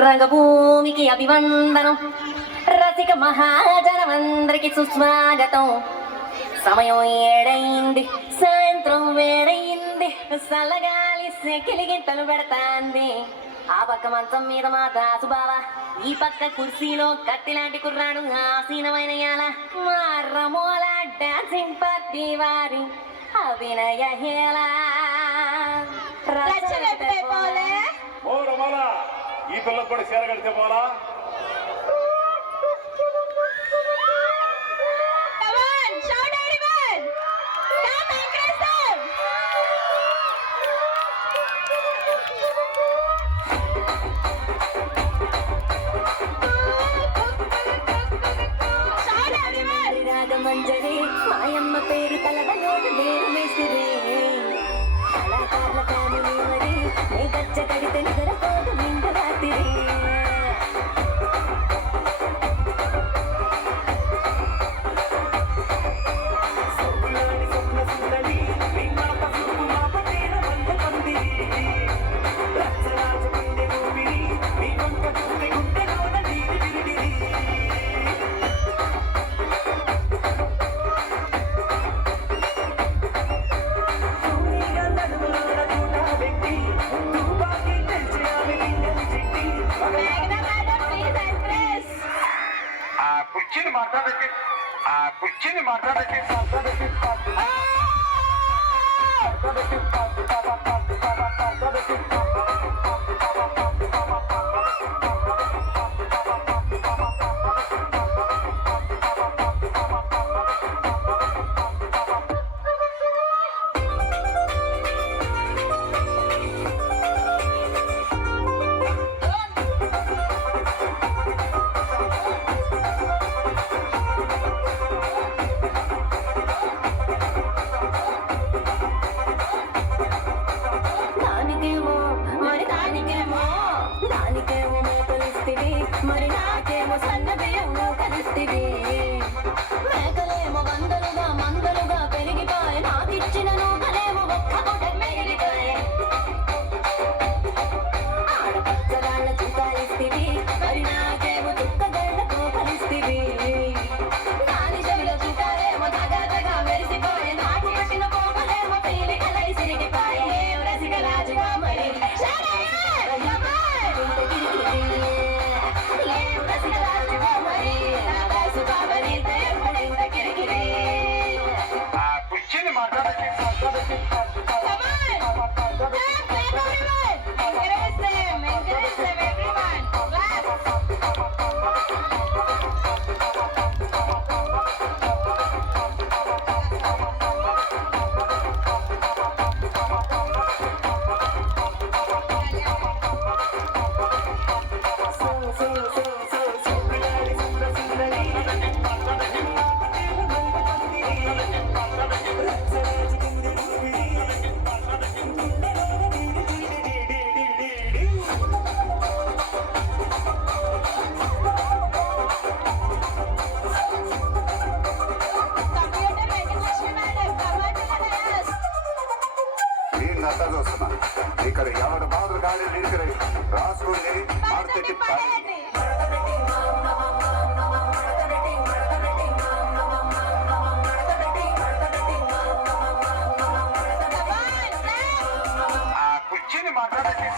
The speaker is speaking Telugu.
రంగభూమికి అభివందనం, రసిక మహాజనమందరికి సుస్వాగతం. సమయం ఏడైంది, సాయంత్రం వేడైంది, సల్లగాలి సెకిలిగింతలు పెడతాంది. ఆ పక్క మంచం మీద మా దాసు బావా, ఈ పక్క కుర్సీలో కత్తిలాంటి కుర్రాడు ఆసీనమైన యాల. మా రమోల డాన్సింగ్ పార్టీ వారి అభినయ హేళ. ఓ రమాలా, ఈ పిల్లలు కూడా చీర కడితే పోలా. రాగమంజరి మాయమ్మ పేరు తలవలోడు వేరు మేసిరే. కళాకారుల ఫ్యామిలీ మరి ఏ గచ్చ కడితే నిద్రపోదు నిండు రాత్రి. కుర్చీని మాట్లాడకి దానికేమో మేకలిస్తివి, మరి నాకేమో సన్నబియ్యంలో కలిస్తివి. మేకలేమో వందలుగా మందలుగా పెరిగిపోయి, నాకిచ్చిన నూకలేమో ఒక్క పూట పెరిగిపోయి. ఆడపచ్చగాళ్ళ చుట్టాలిస్తివి, మరి నాకేమో చుక్కగళ్ళతో కలిస్తివి. దాని చెవిలో చుట్టాలేమో తగతగా మెరిసిపోయి, నాకు పట్టిన పోగలేమో పీలి కలడి సిరిగిపోయి. రసిక రాజుగా మరి కుర్చీని మాట్లాడకి చూస్తున్నా. ఇక్కడ ఎవరు బాధలు కానీ నిలిచిరై రాసుకుని మార్కెట్ కుర్చీని మాట్లాడకి